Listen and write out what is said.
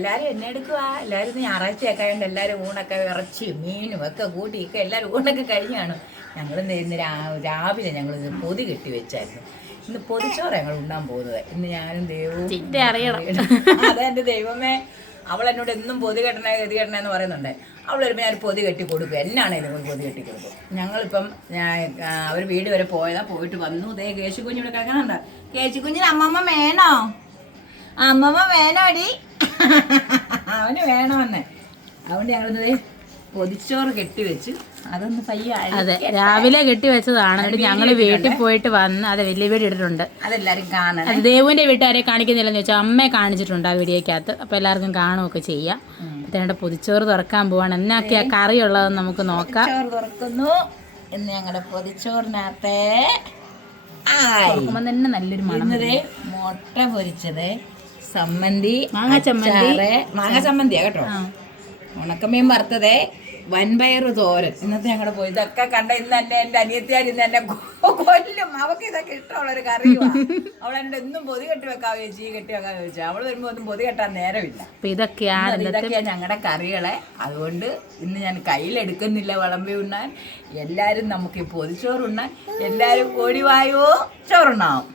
എല്ലാരും എന്നെ എടുക്കുക എല്ലാരും ഇന്ന് ഞായറാഴ്ചയൊക്കെ ആയതുകൊണ്ട് എല്ലാരും ഊണൊക്കെ ഇറച്ചിയും മീനും ഒക്കെ കൂട്ടിയൊക്കെ എല്ലാരും ഊണൊക്കെ കഴിഞ്ഞാണ്. ഞങ്ങൾ ഇന്ന് രാവിലെ ഞങ്ങൾ പൊതി കെട്ടി വെച്ചായിരുന്നു. ഇന്ന് പൊതിച്ചോറ ഞങ്ങൾ ഉണ്ണാൻ പോകുന്നത്. ഇന്ന് ഞാനും ദൈവവും അതെ എന്റെ ദൈവമേ. അവൾ എന്നോട് എന്നും പൊതി കെട്ടണേ ഗതി കെട്ടണേ എന്ന് പറയുന്നുണ്ട്. അവൾ വരുമ്പോൾ ഞാൻ പൊതി കെട്ടി കൊടുക്കും. എന്നാണേലും കൊണ്ട് പൊതി കെട്ടി കൊടുക്കും. ഞങ്ങളിപ്പം അവർ വീട് വരെ പോയതാ. പോയിട്ട് വന്നു. ദേ കേശു കുഞ്ഞിവിടെ കേശുകുഞ്ഞിന് കേശു കുഞ്ഞിന് അമ്മമ്മ വേണോ അമ്മമ്മ വേണോടി അവന് വേണമെന്ന്. അതുകൊണ്ട് ഞങ്ങളിത് പൊതിച്ചോറ് കെട്ടിവെച്ച്. അതൊന്ന് പയ്യ അതെ രാവിലെ കെട്ടി വെച്ചതാണ് എന്നിട്ട് ഞങ്ങൾ വീട്ടിൽ പോയിട്ട് വന്ന് അത് വലിയ വീട് ഇട്ടിട്ടുണ്ട്. അതെല്ലാരും കാണണേ. അത് ദേവുവിന്റെ വീട്ടുകാരെ കാണിക്കുന്നില്ലെന്ന് വെച്ചാൽ അമ്മയെ കാണിച്ചിട്ടുണ്ട് ആ വീഡിയോക്കകത്ത് അപ്പോൾ എല്ലാവർക്കും കാണുകയൊക്കെ ചെയ്യാം. എന്നിട്ട് പൊതിച്ചോറ് തുറക്കാൻ പോവാണ്. എന്നൊക്കെയാ കറിയുള്ളതെന്ന് നമുക്ക് നോക്കാം. ചോറ് തുറക്കുന്നു. ഇന്ന് ഞങ്ങളുടെ പൊതിച്ചോറിനകത്തെ തുറക്കുമ്പോൾ തന്നെ നല്ലൊരു മണം മുട്ട പൊരിച്ചത്. സമ്മന്തി മാങ്ങ ചമ്മന്തി. മാങ്ങ ചമ്മന്തിയാ കേട്ടോ. ഉണക്കമീൻ വറുത്തതേ വൻപയറ് തോരൻ. ഇന്നത്തെ ഞങ്ങൾ പോയി. ഇതൊക്കെ കണ്ട ഇന്ന് എന്നെ എന്റെ അനിയത്തിയാർ ഇന്ന് എന്നെ കൊല്ലും. അവക്ക് ഇതൊക്കെ ഇഷ്ടമുള്ളൊരു കറിയുവാ അവൾ എന്റെ എന്നും പൊതി കെട്ടി വെക്കാൻ ചോദിച്ചു ഈ കെട്ടി വെക്കാൻ ചോദിച്ചു അവൾ വരുമ്പോൾ ഒന്നും പൊതി കെട്ടാൻ നേരമില്ല. അപ്പൊ ഇതൊക്കെയാണ് ഇതൊക്കെയാണ് ഞങ്ങളുടെ കറികളെ. അതുകൊണ്ട് ഇന്ന് ഞാൻ കയ്യിലെടുക്കുന്നില്ല വിളമ്പി ഉണ്ണാൻ. എല്ലാരും നമുക്ക് ഈ പൊതിച്ചോറുണ്ണാൻ എല്ലാവരും ഓടിവായോ ചോറുണ്ണാവും